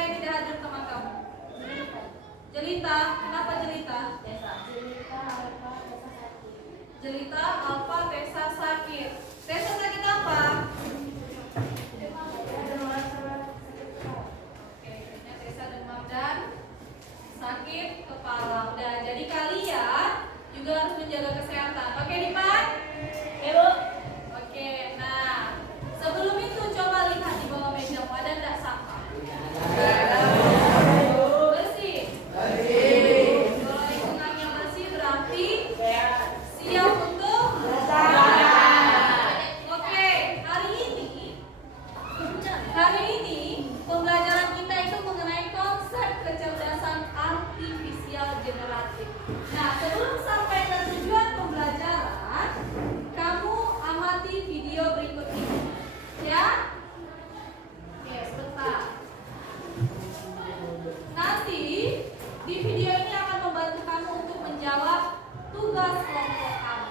yang tidak hadir teman kamu? Jelita, kenapa Jelita? Jelita, Alfa, Tessa sakit. Tessa sakit apa? Oke, Tessa demam dan sakit kepala. Udah, jadi kalian juga harus menjaga kesehatan. Oke, Dipan? Bu. Oke, nah sebelum itu coba lihat di bawah meja, ada enggak sampah? Bersih. Kalau lingkungannya bersih berarti siap untuk Oke, hari ini pembelajaran kita itu mengenai konsep kecerdasan artifisial generatif. Nah, sebelum sampai ke tujuan pembelajaran, kamu amati video berikut ini, ya. Oke, sebentar. Nanti di video ini akan membantu kamu untuk menjawab tugas kelompok kamu.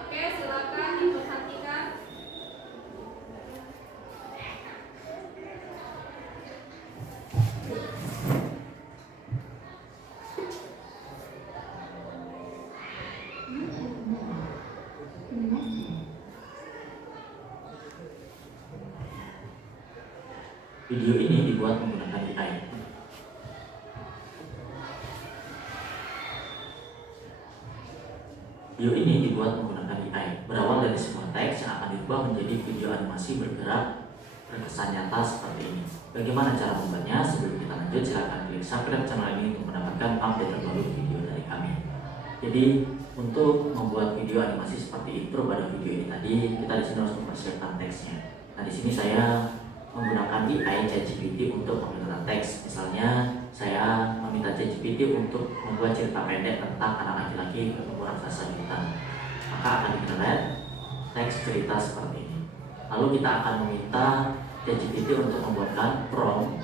Oke, silakan diperhatikan. Video ini dibuat menggunakan AI. Video ini dibuat menggunakan AI, berawal dari sebuah teks yang akan diubah menjadi video animasi bergerak berkesan nyata seperti ini. Bagaimana cara membuatnya? Sebelum kita lanjut, silakan klik subscribe channel ini untuk mendapatkan update terbaru video dari kami. Jadi, untuk membuat video animasi seperti intro pada video ini tadi, kita di sini harus mempersiapkan teksnya. Nah, di sini saya menggunakan AI ChatGPT untuk membentuk teks. Misalnya, saya meminta ChatGPT untuk membuat cerita pendek tentang anak laki-laki berumur raksasa hutan. Maka akan di-generate teks cerita seperti ini. Lalu kita akan meminta ChatGPT untuk membuatkan prompt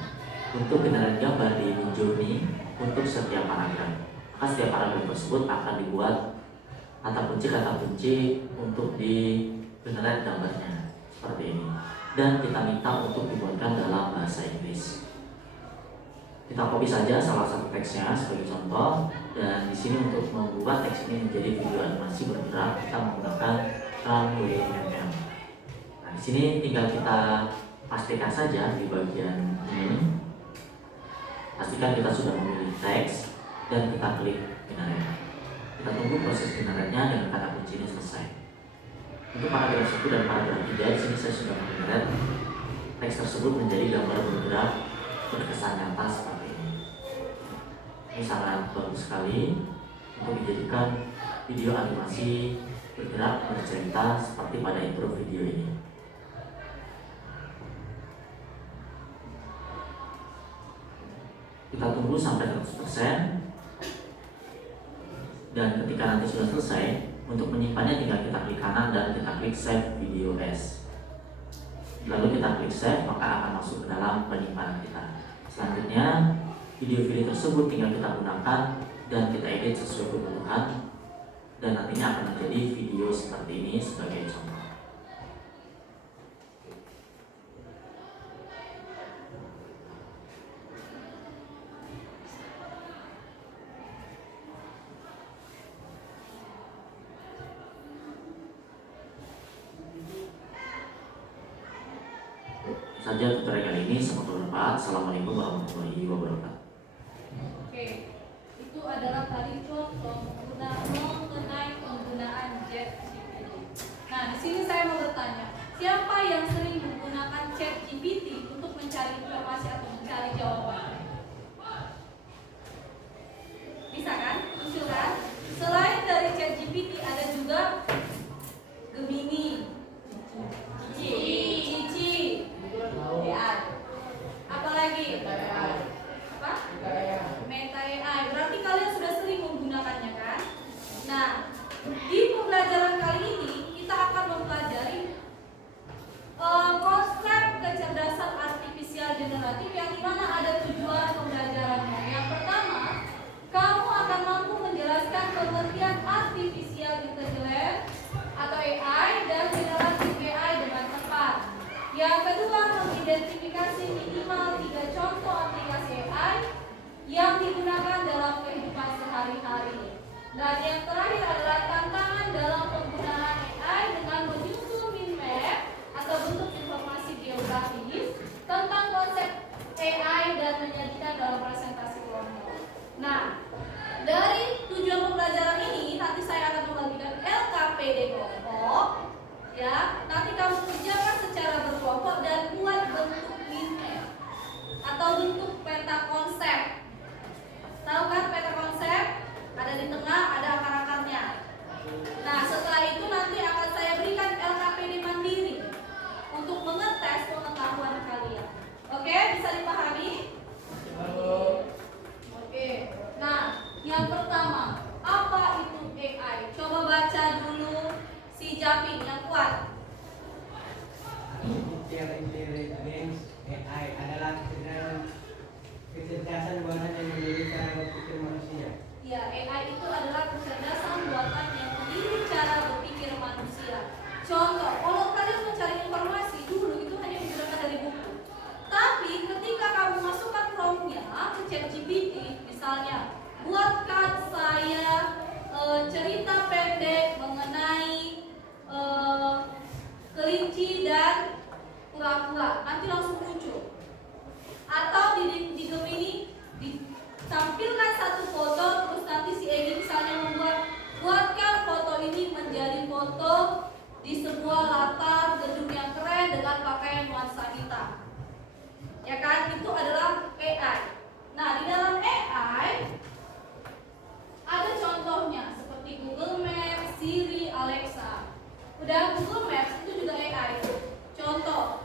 untuk generate gambar di Midjourney untuk setiap paragraf. Maka setiap paragraf tersebut akan dibuat kata kunci untuk di-generate gambarnya seperti ini. Dan kita minta untuk dibuatkan dalam bahasa Inggris. Kita copy saja salah satu teksnya sebagai contoh, dan di sini untuk membuat teks ini menjadi video animasi bergerak kita menggunakan Runway ML. Nah, di sini tinggal kita pastikan saja di bagian ini. Pastikan kita sudah memilih teks dan kita klik generate. Kita tunggu proses generate-nya dengan kata kunci ini selesai. Untuk paragraf 1 dan paragraf 3 di sini saya sudah menggenerate teks tersebut menjadi gambar bergerak berkesan nyata seperti ini. Ini sangat bagus sekali untuk dijadikan video animasi bergerak bercerita seperti pada intro video ini. Kita tunggu sampai 100%, dan ketika nanti sudah selesai, untuk menyimpannya tinggal kita klik kanan dan kita klik save video as. Lalu kita klik save, maka akan masuk ke dalam penyimpanan kita. Selanjutnya, video-video tersebut tinggal kita gunakan dan kita edit sesuai kebutuhan, dan nantinya akan menjadi video seperti ini sebagai contoh. Saja tutorial kali ini, semoga bermanfaat. Assalamualaikum warahmatullahi wabarakatuh. Oke, itu adalah tadi contoh mengenai penggunaan ChatGPT. Nah, di sini saya mau bertanya, siapa yang sering menggunakan ChatGPT untuk mencari informasi atau mencari jawaban? Bisa kan? Muncul kan? Selain dari ChatGPT ada juga Gemini, Cici, AI. Apalagi? Apa? Meta AI. Berarti kalian sudah sering menggunakannya kan? Nah, di pembelajaran kali ini kita akan mempelajari konsep kecerdasan artifisial generatif yang dimana ada 7 Dan yang terakhir adalah tantangan dalam penggunaan AI dengan menyusun mind map atau bentuk informasi geografis tentang konsep AI dan menyajikan dalam presentasi kelompok. Nah, dari tujuan pembelajaran ini nanti saya akan membagikan LKPD kelompok. Ya, nanti kamu kerjakan secara berkelompok dan buat bentuk mind map atau bentuk peta konsep. Tahu kan peta konsep? Ada di tengah, ada akar-akarnya. Nah, setelah itu nanti akan saya berikan LKPD mandiri untuk mengetes pengetahuan kalian. Oke, bisa dipahami? Oke. Nah, yang pertama, apa itu AI? Coba baca dulu si Japin yang kuat. Artificial Intelligence AI adalah kecerdasan buatan yang meniru cara berpikir manusia. Ya, AI itu adalah kecerdasan buatan yang meniru cara berpikir manusia. Contoh, kalau kalian mencari informasi dulu itu hanya menggunakan dari buku. Tapi ketika kamu masukkan promptnya ke ChatGPT, misalnya, buatkan saya cerita pendek mengenai kelinci dan kura-kura, nanti langsung muncul. Atau di Gemini ditampilkan satu foto, terus nanti si Egi misalnya buatkan foto ini menjadi foto di sebuah latar gedung yang keren dengan pakaian nuansa hitam. Ya kan, itu adalah AI. Nah, di dalam AI ada contohnya seperti Google Maps, Siri, Alexa. Udah Google Maps itu juga AI. Contoh,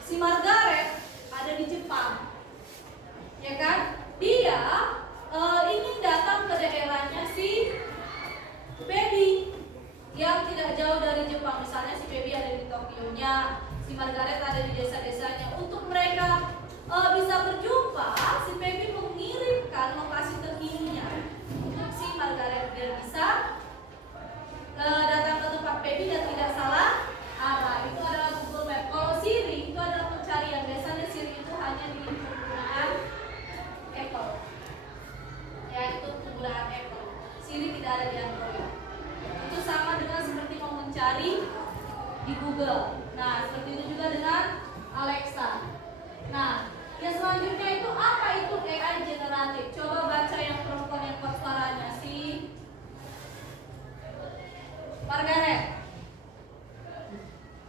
si Margaret ada di Jepang. Ya kan? Dia ingin datang ke daerahnya si Baby yang tidak jauh dari Jepang. Misalnya si Baby ada di Tokyo-nya, si Margaret ada di desa-desanya. Untuk mereka bisa berjumpa, si Baby mengirimkan lokasi terkininya untuk si Margaret biar bisa datang ke tempat Baby dan tidak salah arah. Itu adalah Google Map. Kalau Siri itu adalah pencarian. Biasanya Siri itu hanya di penggunaan Apple. Ya, itu penggunaan Apple. Siri tidak ada di Android. Itu sama dengan seperti mau mencari di Google. Nah, seperti itu juga dengan Alexa. Nah, yang selanjutnya itu apa itu AI generatif? Coba baca yang perempuan yang kuat suaranya, si Margaret.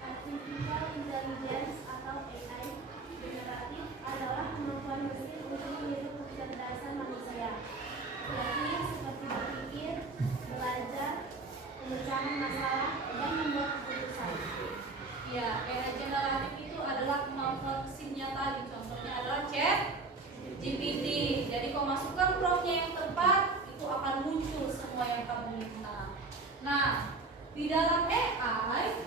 Artificial Intelligence atau AI generatif adalah kemampuan mesin untuk meniru kecerdasan manusia, yakni seperti berpikir, belajar, memecahkan masalah, dan membuat keputusan. Ya, AI generatif itu adalah kemampuan mesinnya tadi. Contohnya adalah ChatGPT. Jadi kalau masukkan promptnya yang tepat, itu akan muncul semua yang kamu minta. Nah, di dalam AI,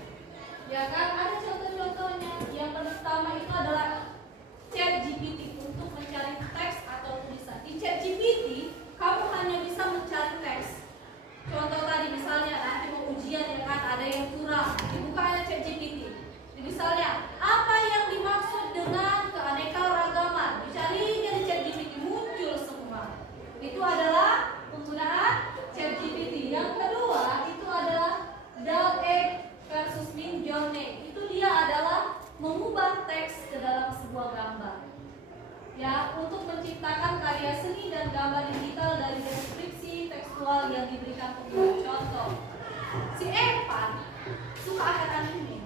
ya kan, ada contoh-contohnya. Yang pertama itu adalah ChatGPT untuk mencari teks atau tulisan. Di ChatGPT, kamu hanya bisa mencari teks. Contoh tadi misalnya nanti mau ujian, ya kan, ada yang kurang, dibuka aja ChatGPT. Misalnya, apa yang dimaksud dengan keanekaragaman? Dicarinya di ChatGPT, muncul semua. Itu adalah penggunaan ChatGPT. Yang kedua, itu adalah DALL-E versus Midjourney. Itu dia adalah mengubah teks ke dalam sebuah gambar. Ya, untuk menciptakan karya seni dan gambar digital dari deskripsi tekstual yang diberikan pengguna. Contoh, si Evan suka akan anime.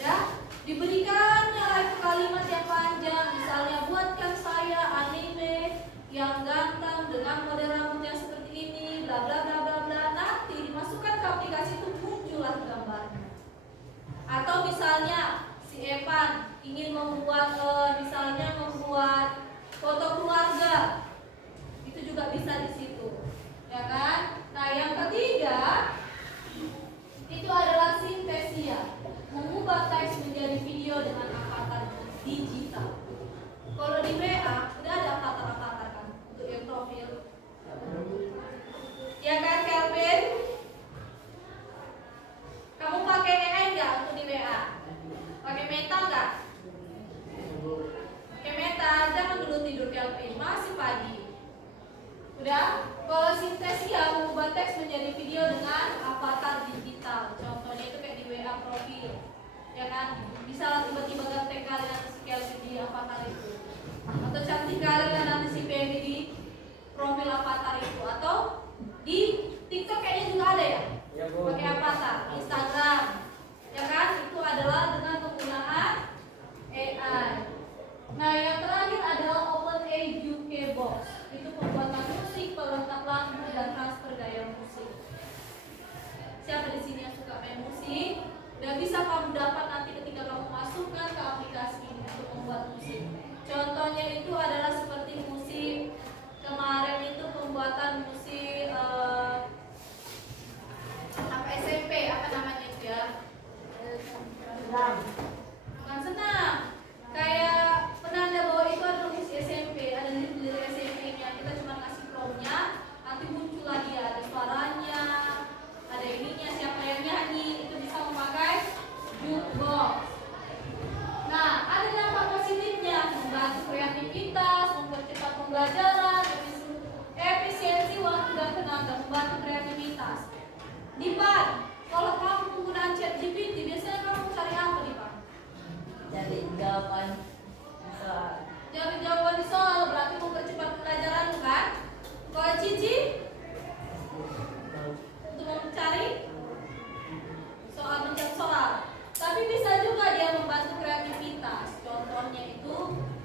Ya, diberikannya kalimat yang panjang, misalnya buatkan saya anime yang ganteng dengan model rambut yang seperti ini, bla bla bla bla bla. Nanti dimasukkan ke aplikasi itu muncullah gambarnya. Atau misalnya si Evan ingin membuat foto keluarga, itu juga bisa di situ, ya kan? Nah, yang ketiga itu adalah sintesia, mengubah teks menjadi video dengan avatar digital. Kalau di WA udah ada avatar kan untuk yang profil, ya kan Kelvin? Kamu pakai AI nggak untuk di WA? Pakai Meta nggak? Pakai Meta, jangan dulu tidur Kelvin, masih pagi. Udah? Kalau Synthesia mengubah teks menjadi video dengan avatar digital. Contohnya itu kayak di WA profil. Ya kan? Bisa tiba-tiba ganteng kali nanti si Kelvin di avatar itu. Atau cantik kali nanti si Baby di profil avatar itu. Atau di TikTok kayaknya juga ada ya? Ya, Bu. Pakai avatar, Instagram. Ya kan? Itu adalah dengan penggunaan AI. Nah, yang terakhir adalah OpenAI Jukebox. Itu pembuatan musik, pelengkap lagu, dan transfer gaya musik. Siapa di sini yang suka main musik? Dan bisa kamu dapat nanti ketika kamu masukkan ke aplikasi ini untuk membuat musik. Contohnya itu adalah seperti musik kemarin itu pembuatan musik apa SMP, apa namanya itu ya? Bukan senam. Kayak penanda bahwa itu adalah musik SMP, ada lirik SMP-nya. Kita cuma kasih prompt-nya, nanti muncullah dia, ada suaranya, ada ininya, siapa yang nyanyi, itu bisa memakai jukebox. Nah, ada dampak positifnya, membantu kreativitas, mempercepat pembelajaran, efisiensi waktu dan tenaga, membantu kreativitas. Dipan, kalau kamu penggunaan ChatGPT, biasanya kamu cari apa, Dipan? Jadi jawaban soal. Cari jawaban di soal, berarti mempercepat pembelajaran kan? Kalau Cici, untuk mencari soal. Tapi bisa juga dia membantu kreativitas. Contohnya itu,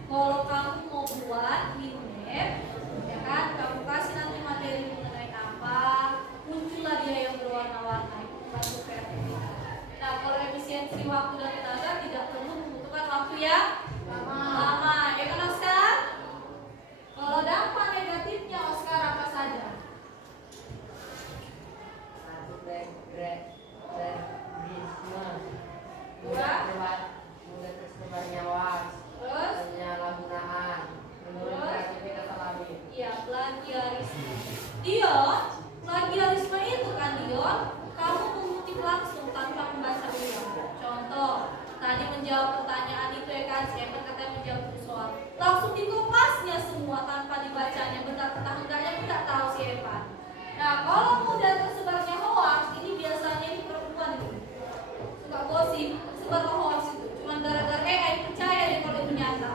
kalau kamu mau buat minimap, ya kan? Kamu kasih nanti materi mengenai apa, muncullah dia yang berwarna-warna, itu membantu kreativitas. Nah, kalau efisiensi waktu dan tenaga tidak perlu membutuhkan waktu yang lama. Ya kan, Oscar? Kalau dampak negatifnya, Oscar, apa saja? Mudah tersebar nyawa, Terus? penyalahgunaan, menurut kreativitas alami. Iya, plagiarisme. Plagiarisme itu kan kamu mengutip langsung tanpa membaca ulang. Contoh, tadi menjawab pertanyaan itu ya kan, siapa katanya menjawab itu soal. Langsung dikopasnya semua tanpa dibacanya, benar-benar enggaknya tidak tahu siapa. Nah, kalau mudah tersebarnya hoax, ini biasanya ini perempuan itu. Suka gosip, sebar hoax itu. Cuman gara-gara AI percaya deh kalau itu nyata.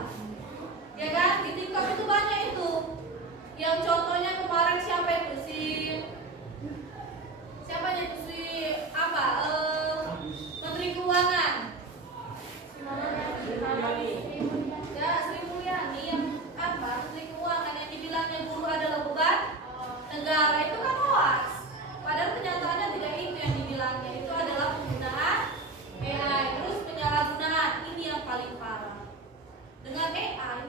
Ya kan, di TikTok itu banyak itu. Yang contohnya kemarin siapa itu Menteri Keuangan. Ya, Sri Mulyani yang Menteri Keuangan yang dibilangnya buruh adalah beban negara, itu kan hoax. Padahal kenyataannya tidak itu yang dibilangnya, itu adalah penggunaan AI. Terus penyalahgunaan, ini yang paling parah. Dengan AI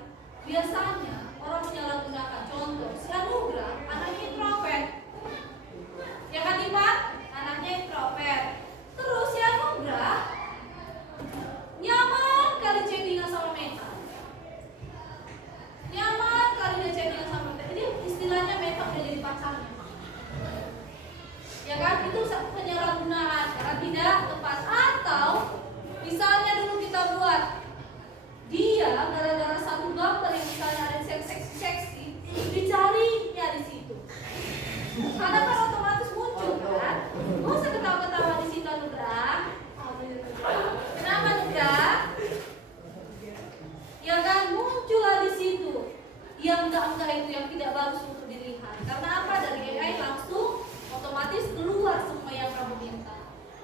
biasanya orang menyalahgunakan. Contoh, si Anugrah anaknya introvert, ya kan Ipan? Anaknya introvert. Terus si Anugrah nyaman kali chattingan sama Meta, nyaman kali dia chattingan sama Meta. Jadi istilahnya Meta udah jadi pacarnya, ya kan? Itu penyalahgunaan karena tidak tepat. Atau misalnya dulu kita buat dia gara-gara satu gambar yang misalnya ada seksi, dicarinya di situ. Karena kan otomatis muncul kan. Gak usah ketawa-ketawa di situ, Nugra. Kenapa, Nugra? Ya kan, muncullah di situ. Yang enggak itu yang tidak bagus untuk dilihat. Karena apa? Dari AI langsung otomatis keluar semua yang kamu minta.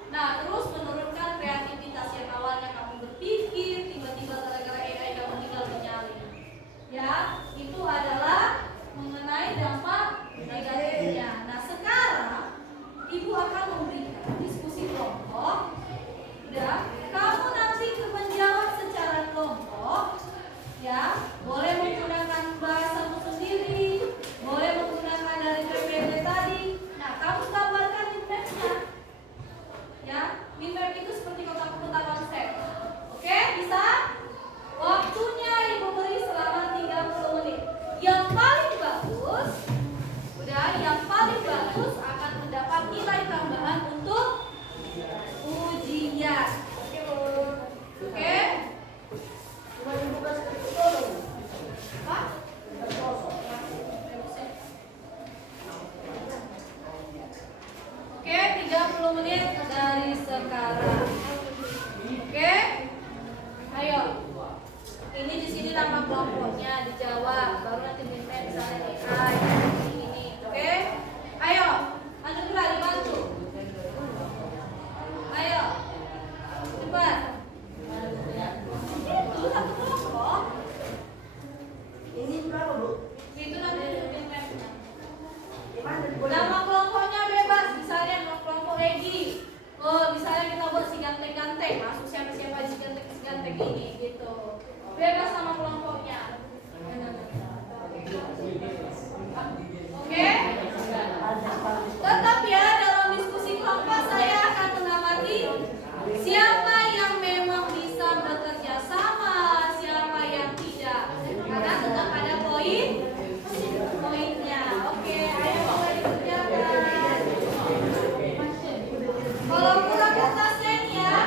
Nah, terus menurunkan kreativitas yang awalnya kamu berpikir, tiba-tiba gara-gara AI kamu tinggal menyalin. Ya, itu adalah mengenai dampak negatifnya. Nah, sekarang Ibu akan memberikan diskusi kelompok. Udah, kamu nanti menjawab secara kelompok. Ya, boleh menggunakan bahasamu sendiri, boleh menggunakan dari PPT tadi. Nah, kamu gambarkan minmapnya. Ya, minmap itu seperti kotak-kotak konsep. Oke, bisa? Waktunya Ibu beri selama 30 menit. Yang paling bagus, yang paling bagus akan mendapat nilai tambahan untuk ujian. Oke? Pak? masuk siapa-siapa di ganteng ini gitu. Bebas sama kelompoknya. Oke? Tetap ya dalam diskusi kelompok saya akan mengamati siapa yang memang bisa bekerja sama, siapa yang tidak. Karena tetap ada poinnya. Oke, ayo mulai dikerjakan. Kalau kurang kertasnya ini ya.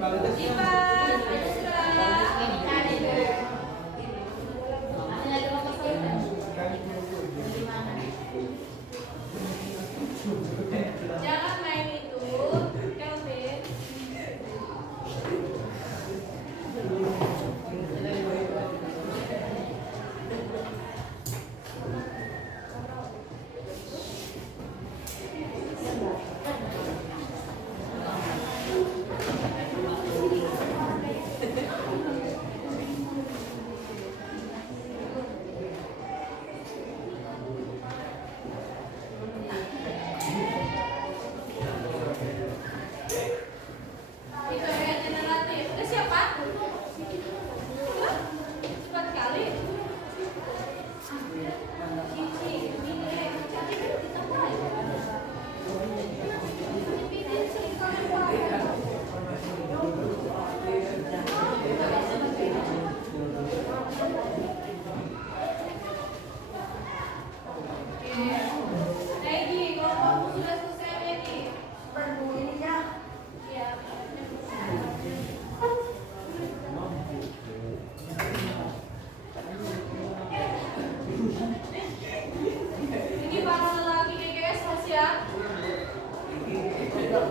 Ipan, jangan main itu, Kelvin. Victoria generatif. Udah siapa? Udah? Cepat kali. Cici, ini Cici kita mulai. Lagi, kalau kamu sudah selesai lagi. Iya. Ini para lelaki GGS harus ya. Udah?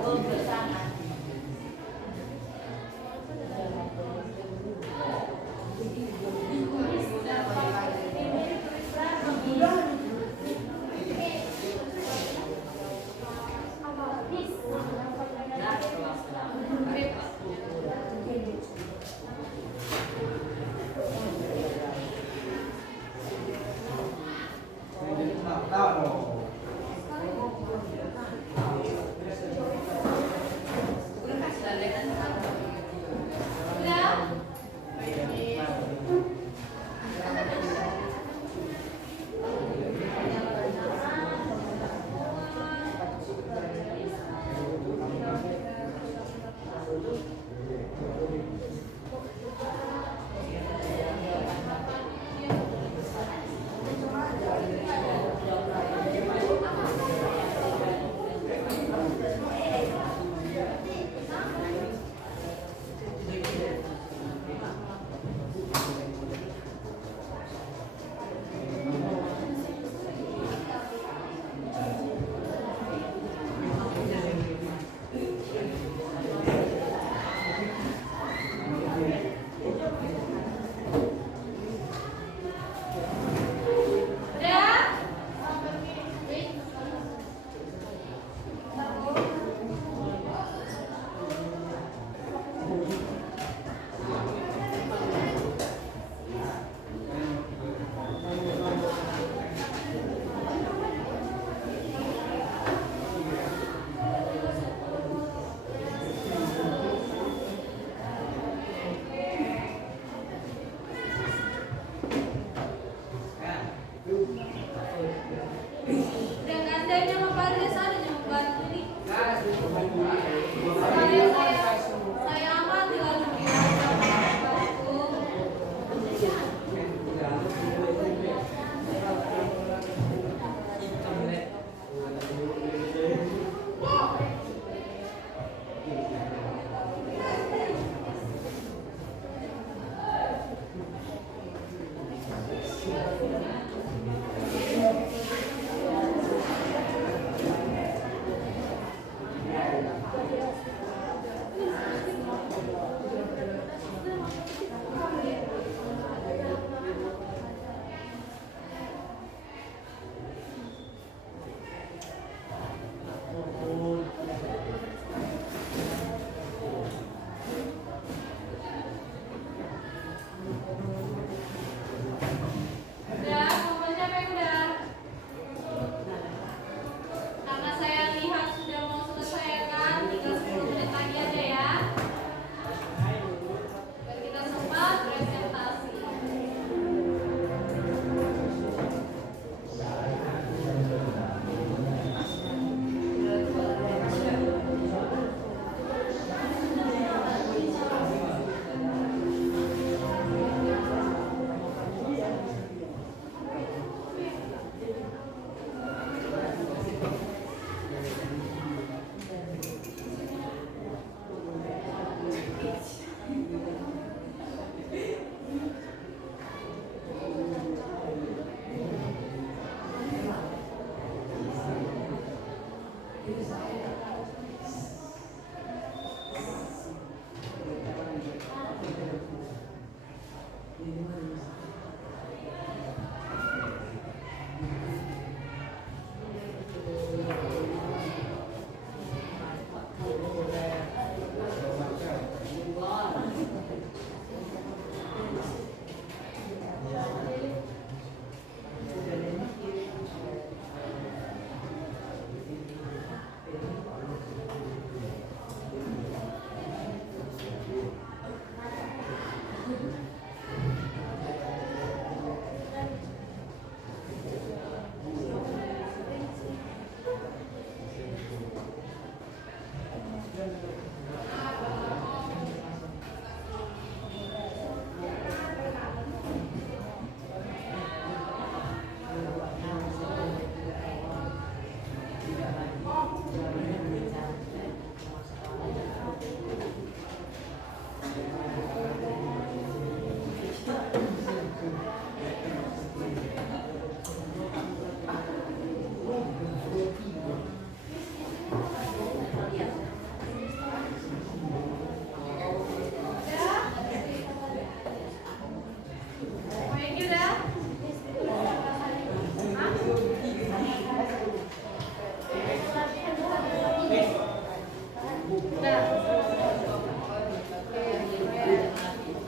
Udah? Udah nggak ada yang mau pada sana yang mau bantu nih. Saya aman tinggal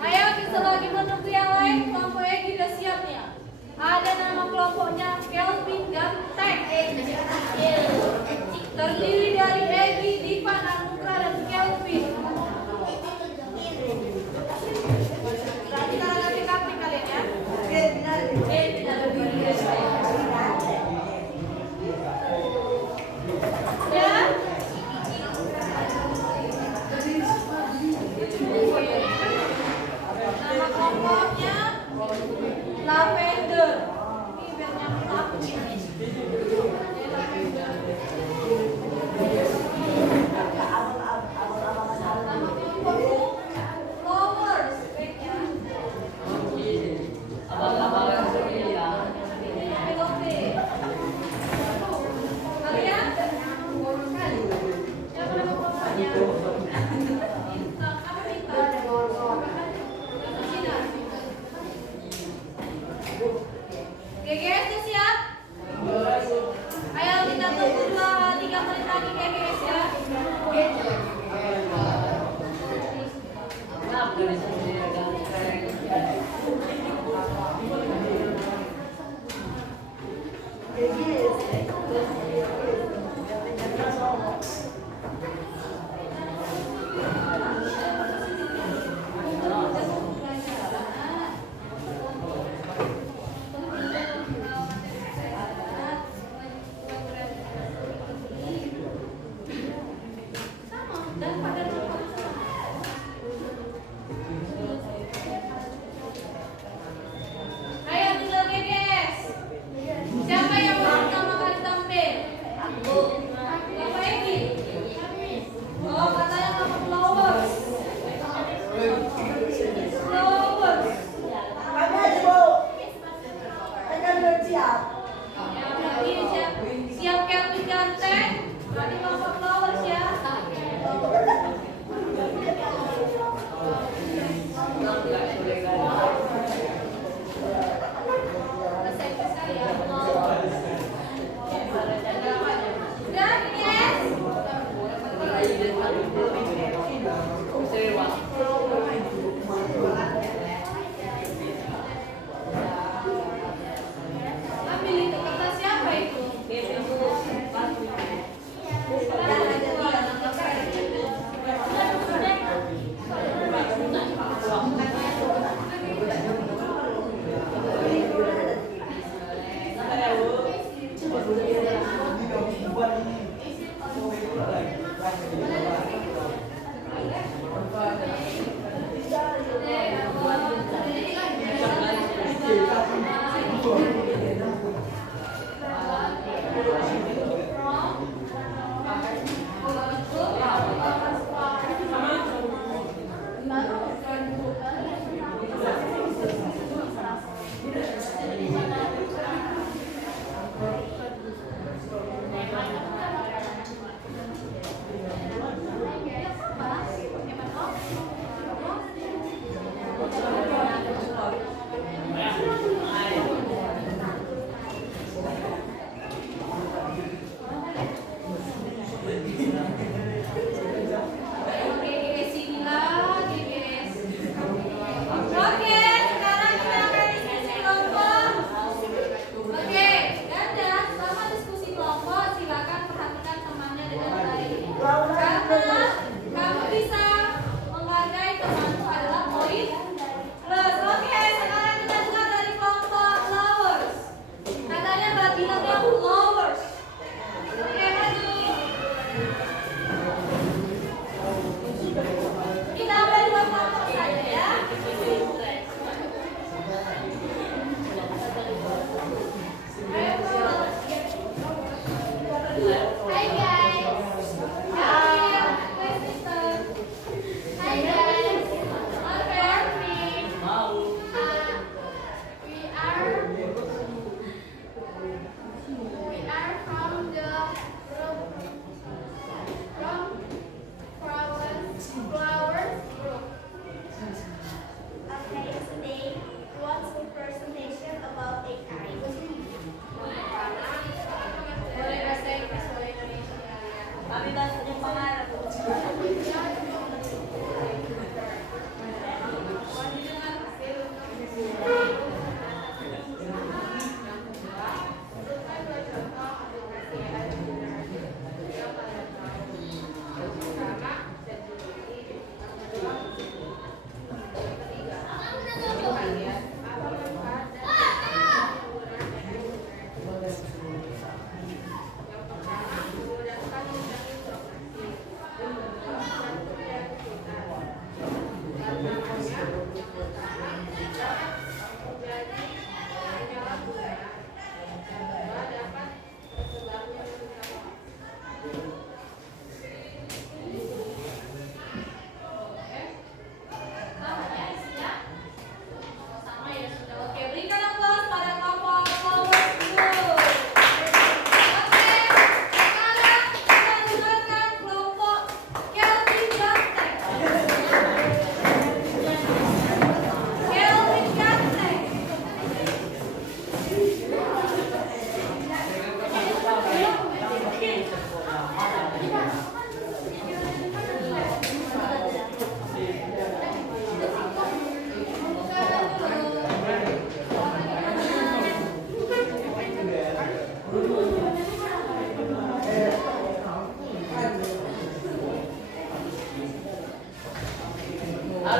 Ayo kita lagi menunggu yang lain. Kelompok Egy udah siap nih ya. Ada nama kelompoknya Kelvin dan Tek. Terdiri dari Egy, Diva, Anugrah, dan Kelvin. Berarti kalau nanti kapten kalian ya. Ya. Nama kelompoknya Lavender. Ini biar nyambung aku ini. Lavender. Nama kelompokku Flowers. Baik ya. Kalian? Siapa nama kelompoknya? Bintang. Apa bintang? GGS nya siap? Ayo kita tunggu 2-3 menit lagi GGS ya. Ayo tinggal GGS. Siapa yang mau pertama kali tampil? Bapak Egy. Oh, katanya nama Flowers. Flowers. Ya, berarti siap Kelvin ganteng. Berarti Bapak Flowers ya. Udah, yes. Ambil itu kertas siapa itu?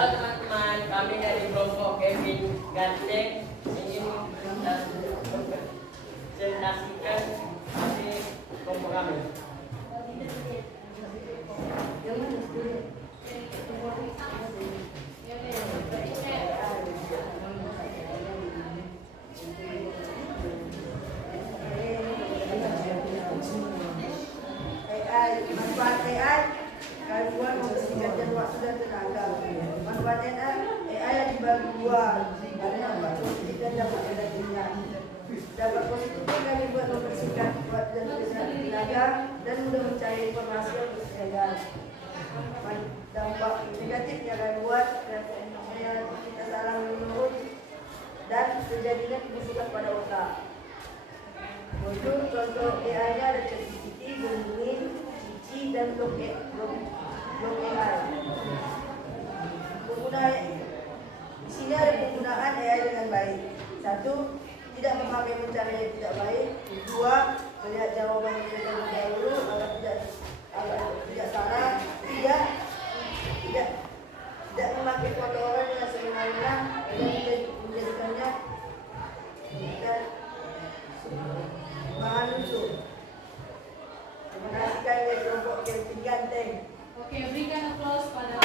Halo teman-teman, kami dari kelompok Kevin Ganteng ingin presentasikan hasil kelompok kami. Manfaat AI kalian membersihkan jadwal waktu dan tenaga. Manfaatnya AI yang dibagi dua, ada dampak positif dan dampak negatifnya. Dampak positifnya kami buat membersihkan waktu dan tenaga dan mudah mencari informasi yang bersih. Dampak negatifnya kami buat kita salah menurut dan terjadinya kebusukan pada otak. Untuk contoh AI-nya ada ChatGPT, Gemini, Cici, dan Blok AI. Di sini ada penggunaan AI dengan baik. 1. Tidak memakai mencari yang tidak baik. 2. Melihat jawaban yang terlebih dahulu agar tidak salah. 3. Tidak memakai foto orang yang sebenarnya dan menjadikannya bahan lucu. Terima kasih kalian kelompok Kevin Ganteng. Oke, berikan aplaus pada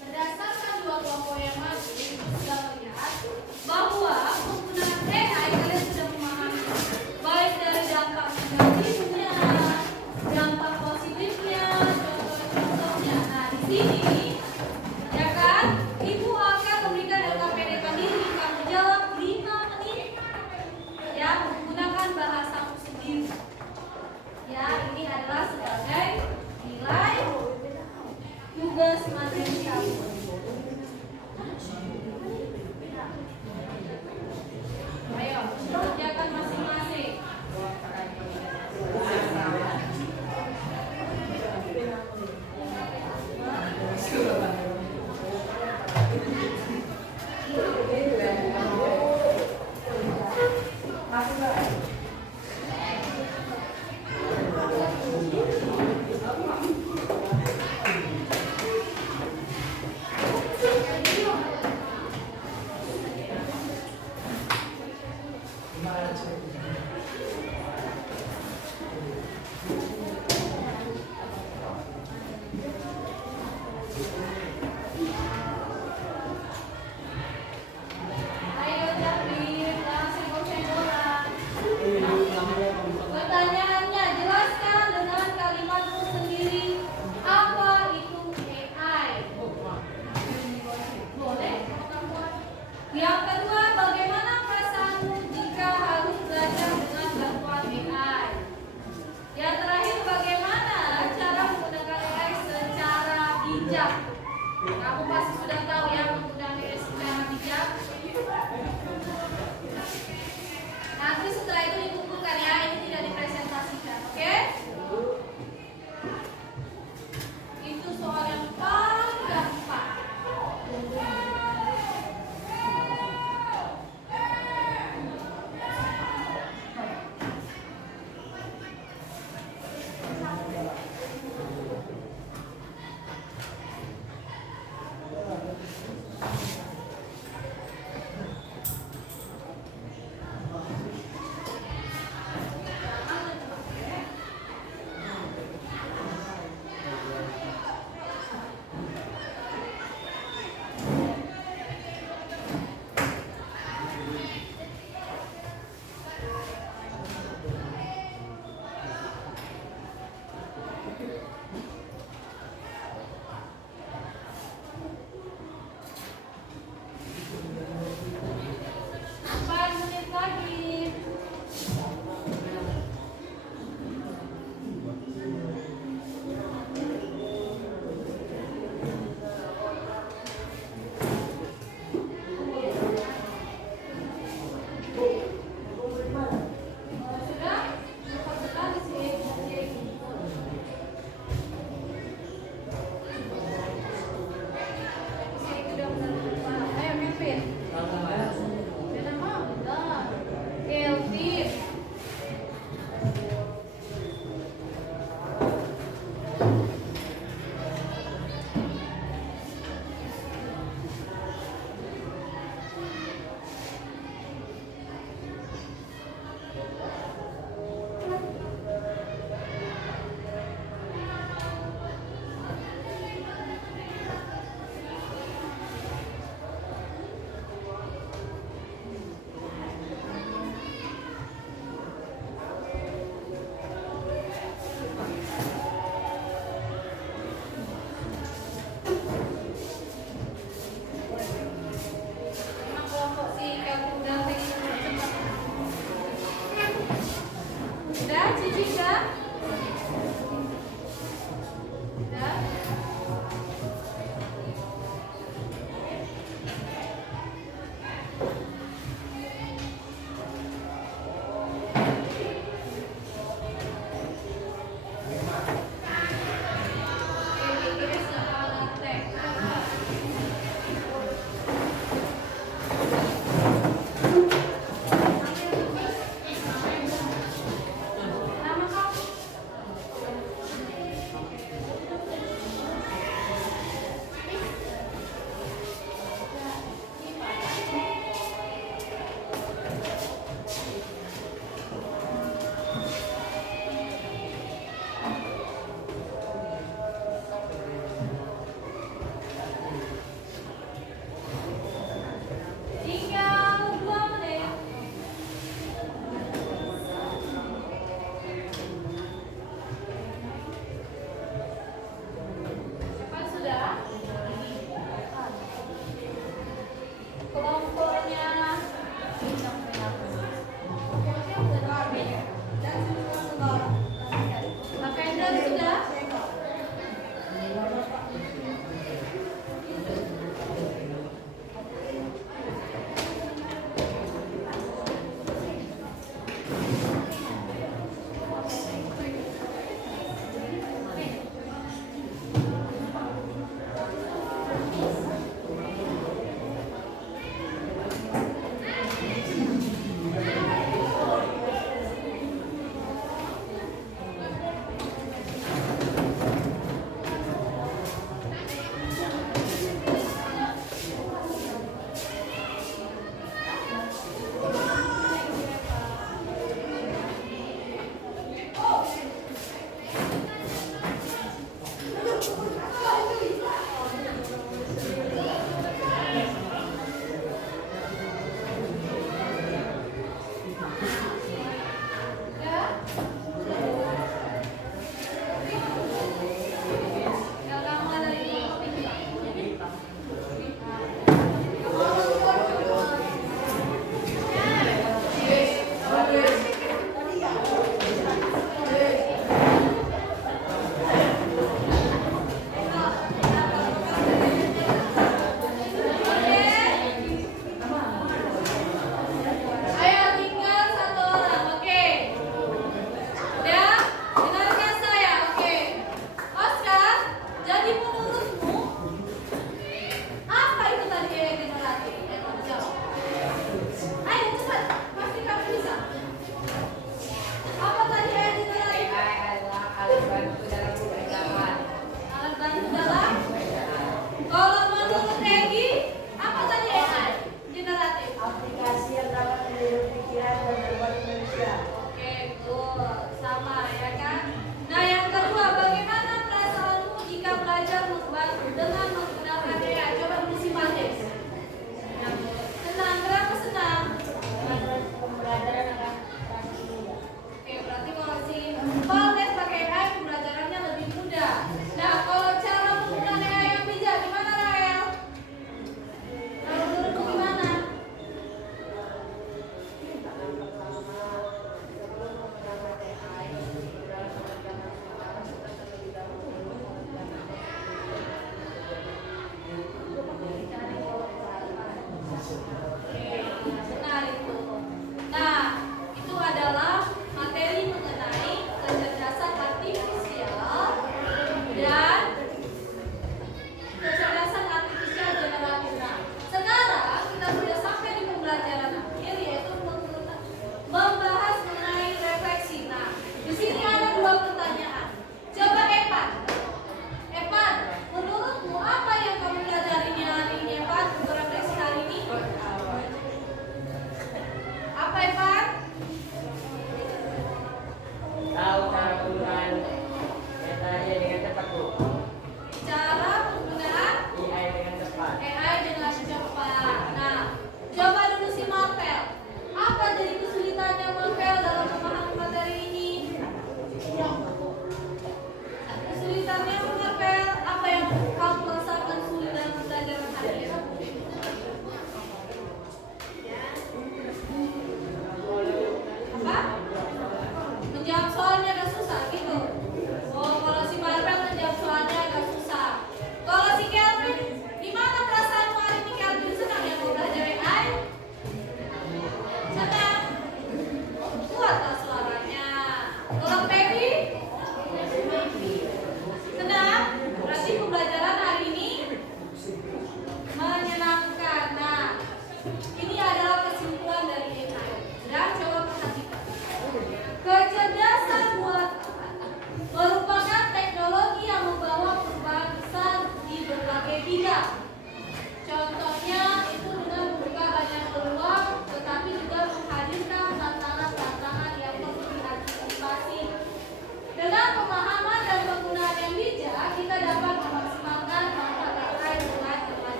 berdasarkan dua kelompok yang maju, itu sudah melihat bahwa penggunaan AI kalian sudah memahami baik dari dampak negatifnya, dampak positifnya, contoh-contohnya. Nah, di sini ya kan, Ibu akan memberikan LKPD diri, kamu jawab 5 menit ya, menggunakan bahasamu sendiri. Ya, ini adalah sebagai nilai tugas materi kamu. Ayo, kerjakan masing-masing.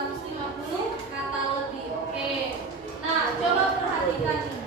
250 kata lebih. Oke. Nah, coba perhatikan nih.